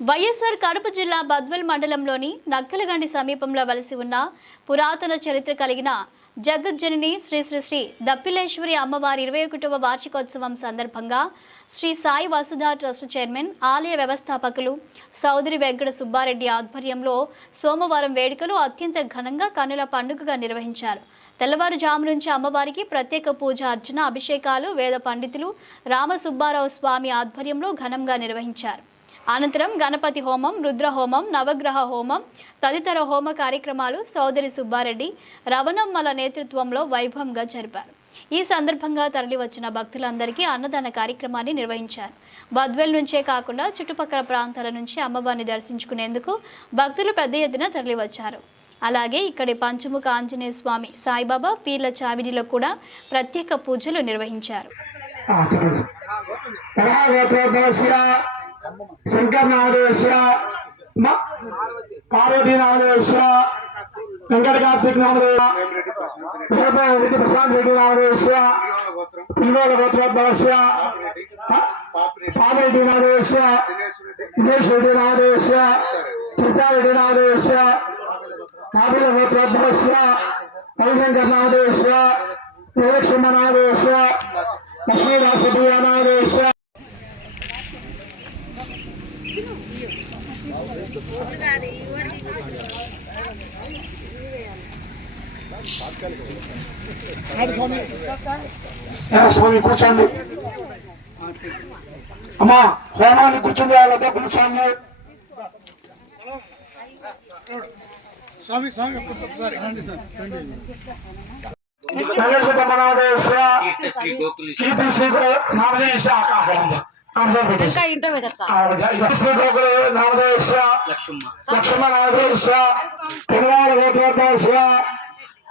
వైఎస్ఆర్ కడప జిల్లా బద్వేల్ మండలంలోని నక్కలగండి సమీపంలో వలసి ఉన్న పురాతన చరిత్ర కలిగిన జగజ్జనని శ్రీ శ్రీ శ్రీ దప్పిలేశ్వరి అమ్మవారి 21వ వార్షికోత్సవం సందర్భంగా శ్రీ సాయి వసుధ ట్రస్ట్ చైర్మన్ ఆలయ వ్యవస్థాపకులు సౌదరి వెంకట సుబ్బారెడ్డి ఆధ్వర్యంలో సోమవారం వేడుకలు అత్యంత ఘనంగా కన్నుల పండుగగా నిర్వహించారు. తెల్లవారుజాము నుంచి అమ్మవారికి ప్రత్యేక పూజ అర్చన అభిషేకాలు వేద పండితులు రామసుబ్బారావు స్వామి ఆధ్వర్యంలో ఘనంగా నిర్వహించారు. అనంతరం గణపతి హోమం, రుద్ర హోమం, నవగ్రహ హోమం తదితర హోమ కార్యక్రమాలు సౌదరి సుబ్బారెడ్డి రవణమ్మల నేతృత్వంలో వైభవంగా జరిపారు. ఈ సందర్భంగా తరలివచ్చిన భక్తులందరికీ అన్నదాన కార్యక్రమాన్ని నిర్వహించారు. బద్వేల్ నుంచే కాకుండా చుట్టుపక్కల ప్రాంతాల నుంచి అమ్మవారిని దర్శించుకునేందుకు భక్తులు పెద్ద ఎత్తున తరలివచ్చారు. అలాగే ఇక్కడి పంచముఖ ఆంజనేయ స్వామి, సాయిబాబా పీర్ల చావిడిలో కూడా ప్రత్యేక పూజలు నిర్వహించారు. శంకర్ నాగేశ్వర, పార్వతీ నాగేశ్వర, వెంకట కార్తిక్ నాగేశ్వర, రెడ్డి ప్రశాంత్ రెడ్డి నాగేశ్వర, పిల్లోల గోత్రోద్భవస్య పాపిరెడ్డి నాగేశ్వర, దినేష్ రెడ్డి నాగేశ్వర, చిత్తారెడ్డి నాగేశ్వర, కాపుల గోత్రోద్భవస్య రవిశంకర్ నాగేశ్వర, జయలక్ష్మ నాగేశ్వర, లక్ష్మీదాసప్రియ నాగేశ్వర. స్వామి కూర్చోండి అమ్మా, హోమాన్ని కూర్చుంది వాళ్ళతో కూర్చోండి. లక్ష్మణ నాగేశ్వర, పిల్లల గోత్రోద్భవస్య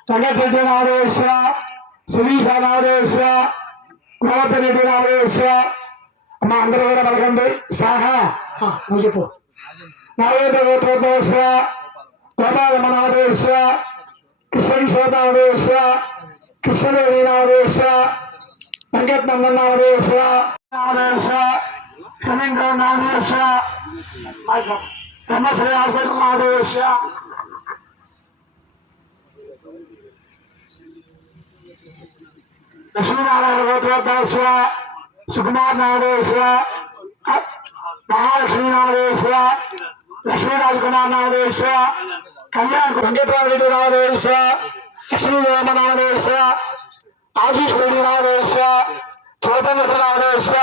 వెంకటరెడ్డి నాగేశ్వర, శిరీష నాగేశ్వర, గోవర్ధరెడ్డి నాగేశ్వర. అమ్మ అందరూ కూడా పలకండి. సాహా నువ్వు చెప్పు. నాగేంద్ర గోత్రోద్భవస్య గోపాలమ్మ నాగేశ్వర, కృష్ణకిషోర్ నాగేశ్వర, కృష్ణదేవి నాగేశ్వర, వెంకటనందన నాగేశ్వర నాగేశ్వర, రవీంద్ర నాగేశ్వర, బ్రహ్మశ్రీ హాస్పిటల్ నాగేశ్వర, లక్ష్మీనారాయణ గోత్రోద్భవస్య సుకుమార్ నాగేశ్వర, మహాలక్ష్మీ నాగేశ్వర, లక్ష్మీరాజ్ కుమార్ నాగేశ్వర, కళ్యాణ్ వెంకటరామరెడ్డి నాగేశ్వర, లక్ష్మీరామ నాగేశ్వర, ఆశీష్ రెడ్డి నాగేశ్వర, చైతన్య నాగేశ్వర,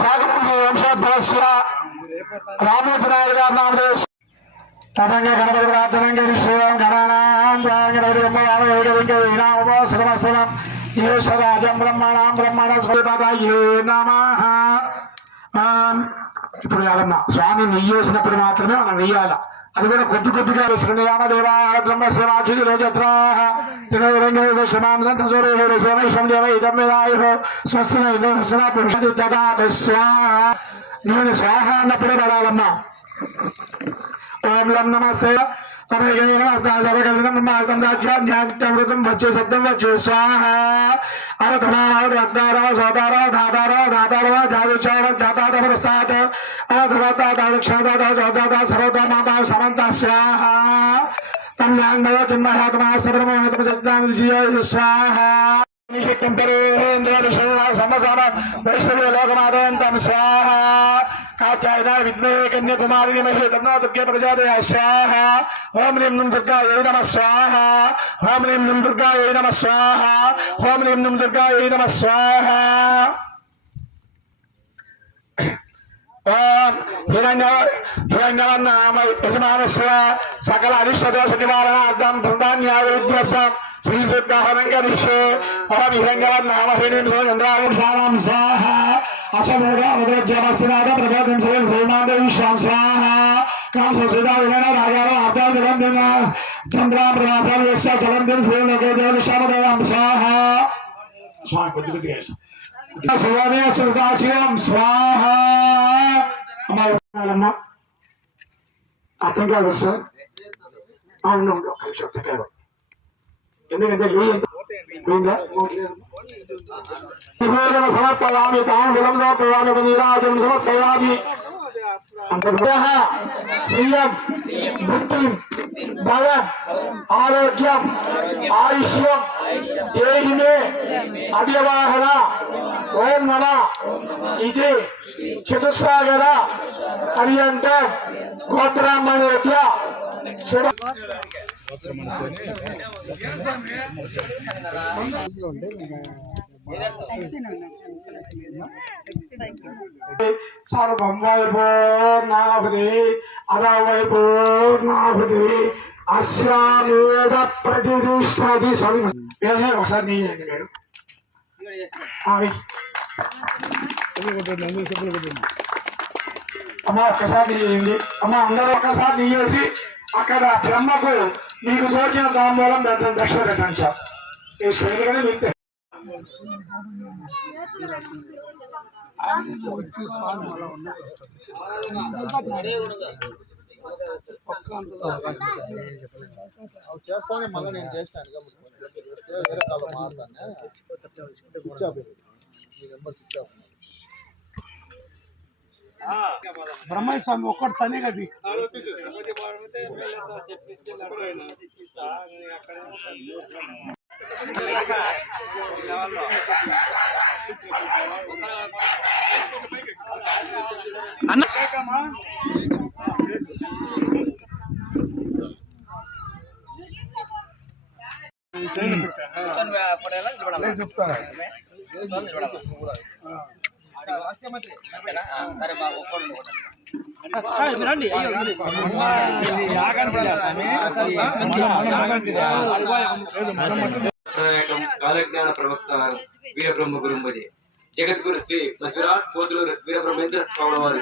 శాఖపూజ వంశోద్భవస్య రామూర్తి నాయుడు గారు నాగేశ్వర. తదంగా గణపతి ప్రార్థనంగా విశ్వం గణానాం గణపతి బ్రహ్మవామేకవింకవినామోపస్రమస్వరం ఈశ్వరాజం బ్రహ్మణాం బ్రహ్మణ స్వతాయే నమః. ఇప్పుడు కాదమ్మా, స్వామి నెయ్యేసినప్పుడు మాత్రమే మనం నెయ్యాల. అది కూడా కొద్ది కొద్దిగా వేసుకునేదేవా బ్రహ్మశ్రమాచి రోజత్రాహ నేను స్వాహ అన్నప్పుడే పడాలమ్మా. ఓం లం నమస్తే సర్వకలితం వచ్చే శబ్దం వచ్చే స్వాహ అరథనారవ సోదారవ ధాతారవ ధాతారవ జాదుక్షార జాతారవస్తాత్ అరథదాత సర్వతమ సమంత స్వాహ తమ్యాంగవ చిన్మహాత్మాస్తబ్రహ్మహతమ సత్యాం విజయ స్వాహ వైష్ణవ లోకమాదయంతం స్వాహ కాచాయన విద్మే కన్యాకుమారిని మహే తన్నో దుర్గే ప్రజాదయ స్వాహ. ఓం హ్రీం నం దుర్గాయై నమః స్వాహ. ఓం హ్రీం నం దుర్గాయై నమః స్వాహ. ఓం హ్రీం నం దుర్గాయై నమః స్వాహ. హిరణ్యవర్ణామై యజమానస్య సకల అరిష్టదోష నివారణార్థం ధృతాన్యాయ విద్యార్థం శ్రీశుద్ధాహనంకరిష్యే. ఓం హిరణ్యవర్ణామహిణీం చంద్రాయం స్వాహ. అశమోదమస్తినాథ ప్రబోధం శ్రీం శ్రీమాందేశ్వాం స్వాహ. కాంసస్వితా విలన రాగారం అర్థం చంద్రాం ప్రవాసాలు యస్య చలంతం శ్రీలోకేదేవశామదయాం స్వాహ. స్వామి కొద్ది కొద్దిగా శివమే సుదాశివం స్వాహ. అర్థం కాదు సార్. అవును అర్థం కాదు. ఎందుకంటే సమర్పయామి తాంబూలం సమర్పయామి నీరాజం సమర్పయామి శ్రీయం బుద్ధిం బలం ఆరోగ్యం ఆయుష్యం దేహిమే అవ్యవాహన ఓం నమ ఇది చతుస్సాగర పర్యంతం గోత్రాహ్మణేభ్య శుభ సర్వం వైపూర్ణాహుతి అదవైపూర్ణాహుతి అశ్వామేధ ప్రతిష్ఠాది స్వామి ఒకసారి నీయండి మీరు అమ్మ ఒక్కసారి నీయండి అమ్మ అందరూ ఒక్కసారి నీయేసి అక్కడ బ్రహ్మకు మీకు తోచిన దాంబూలం పెట్టండి దక్షిణ పెట్టండి సార్ ఈ శ్రేణిగానే వింటే చేస్తానే మళ్ళీ నేను చేసినాను వేరే కాలం మారుతాను స్విచ్ ఆఫ్ ఈ నెంబర్ స్విచ్ ఆఫ్ బ్రహ్మయ్య స్వామి ఒక్కటి తనే కదా అన్న చెప్తాను కాలజ్ఞాన ప్రవక్త వీరబ్రహ్మ గురుంబజి జగద్గురు శ్రీ మధురాట్ పోతులూరు వీరబ్రహ్మేంద్ర స్వామి వారి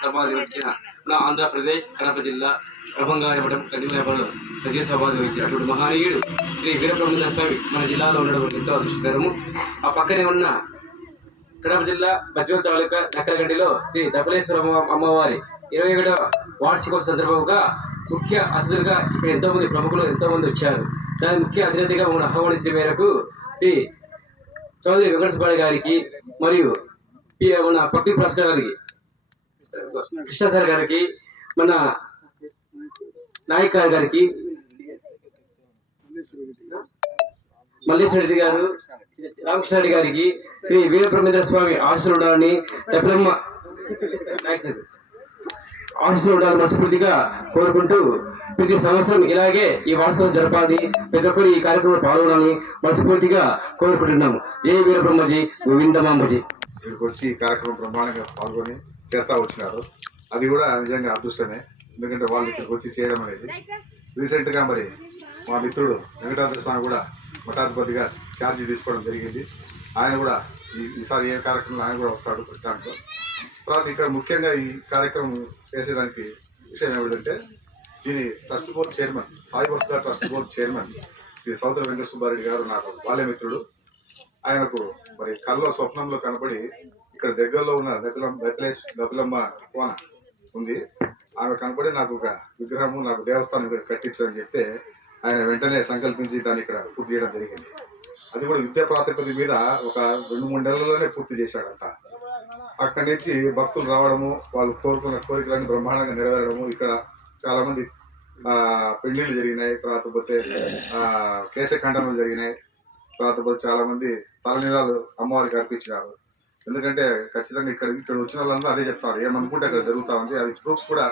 సమాధి వచ్చిన మన ఆంధ్రప్రదేశ్ కడప జిల్లా ప్రభంగారిపడం కదిమేపడం సజీవ సమాధి వచ్చి అటువంటి మహనీయుడు శ్రీ వీరబ్రహ్మేంద్ర స్వామి మన జిల్లాలో ఉండడం ఎంతో అదృష్టకరము. ఆ పక్కనే ఉన్న కడప జిల్లా బజ్వల్ తాలూకా నక్కలగడ్డిలో శ్రీ దపలేశ్వర అమ్మవారి 21వ వార్షికోత్సవ సందర్భంగా ముఖ్య అతిథులుగా ఇక్కడ ఎంతో మంది ప్రముఖులు ఎంతో మంది వచ్చారు. దాని ముఖ్య అతిథిగా మమ్మల్ని ఆహ్వానించిన మేరకు శ్రీ చౌదరి వెంకటసుబ్బారెడ్డి గారికి మరియు మన పట్టి భాస్కర్ గారికి కృష్ణ సార్ గారికి మన నాయక్ గారికి మల్లేశ్వర రెడ్డి గారు రామకృష్ణారెడ్డి గారికి శ్రీ వీరబ్రహ్మేంద్ర స్వామి ఆశీస్సులు ఉండాలని దెబ్బలమ్మ ఆశీస్సులు ఉండాలని మనస్ఫూర్తిగా కోరుకుంటూ ప్రతి సంవత్సరం ఇలాగే ఈ వార్షికోత్సవం జరపాలి, ప్రతి ఒక్కరు ఈ కార్యక్రమంలో పాల్గొనాలని మనస్ఫూర్తిగా కోరుకుంటున్నాము. జై వీరబ్రహ్మజీ గోవిందమాంబజీ. ఇక్కడికి వచ్చి ఈ కార్యక్రమం బ్రహ్మాండంగా పాల్గొని చేస్తా వచ్చినారు. అది కూడా నిజంగా అదృష్టమే. ఎందుకంటే వాళ్ళు ఇక్కడికి వచ్చి చేయడం అనేది రీసెంట్గా మరి మా మిత్రుడు వెంకటాద్రి స్వామి కూడా మఠాధిపతిగా ఛార్జీ తీసుకోవడం జరిగింది. ఆయన కూడా ఈసారి ఏ కార్యక్రమంలో ఆయన కూడా వస్తాడు దాంట్లో. తర్వాత ఇక్కడ ముఖ్యంగా ఈ కార్యక్రమం చేసేదానికి విషయం ఏమిటంటే దీని trust board chairman Sai Vasudha trust board chairman Shri Chowdary Venkata Subbareddy గారు నాకు బాల్యమిత్రుడు. ఆయనకు మరి కళ్ళలో స్వప్నంలో కనపడి ఇక్కడ దగ్గరలో ఉన్న దపిలమ్మ కోన ఉంది, ఆమె కనపడి నాకు ఒక విగ్రహము నాకు దేవస్థానం ఇక్కడ కట్టించని చెప్తే ఆయన వెంటనే సంకల్పించి దాన్ని ఇక్కడ పూర్తి చేయడం జరిగింది. అది కూడా యుద్ధ ప్రాతిపదిక మీద ఒక 2-3 నెలల్లోనే పూర్తి చేశాడంట. అక్కడి నుంచి భక్తులు రావడము, వాళ్ళు కోరుకున్న కోరికలన్నీ బ్రహ్మాండంగా నెరవేరడము, ఇక్కడ చాలా మంది పెళ్లిళ్ళు జరిగినాయి, తర్వాత పోతే కేశఖండనలు జరిగినాయి, తర్వాత పోతే చాలా మంది తలనీలాలు అమ్మవారికి అర్పించినారు. ఎందుకంటే ఖచ్చితంగా ఇక్కడ వచ్చిన వాళ్ళందరూ అదే చెప్తారు, ఏమనుకుంటే అక్కడ జరుగుతా ఉంది. అది ప్రూఫ్స్ కూడా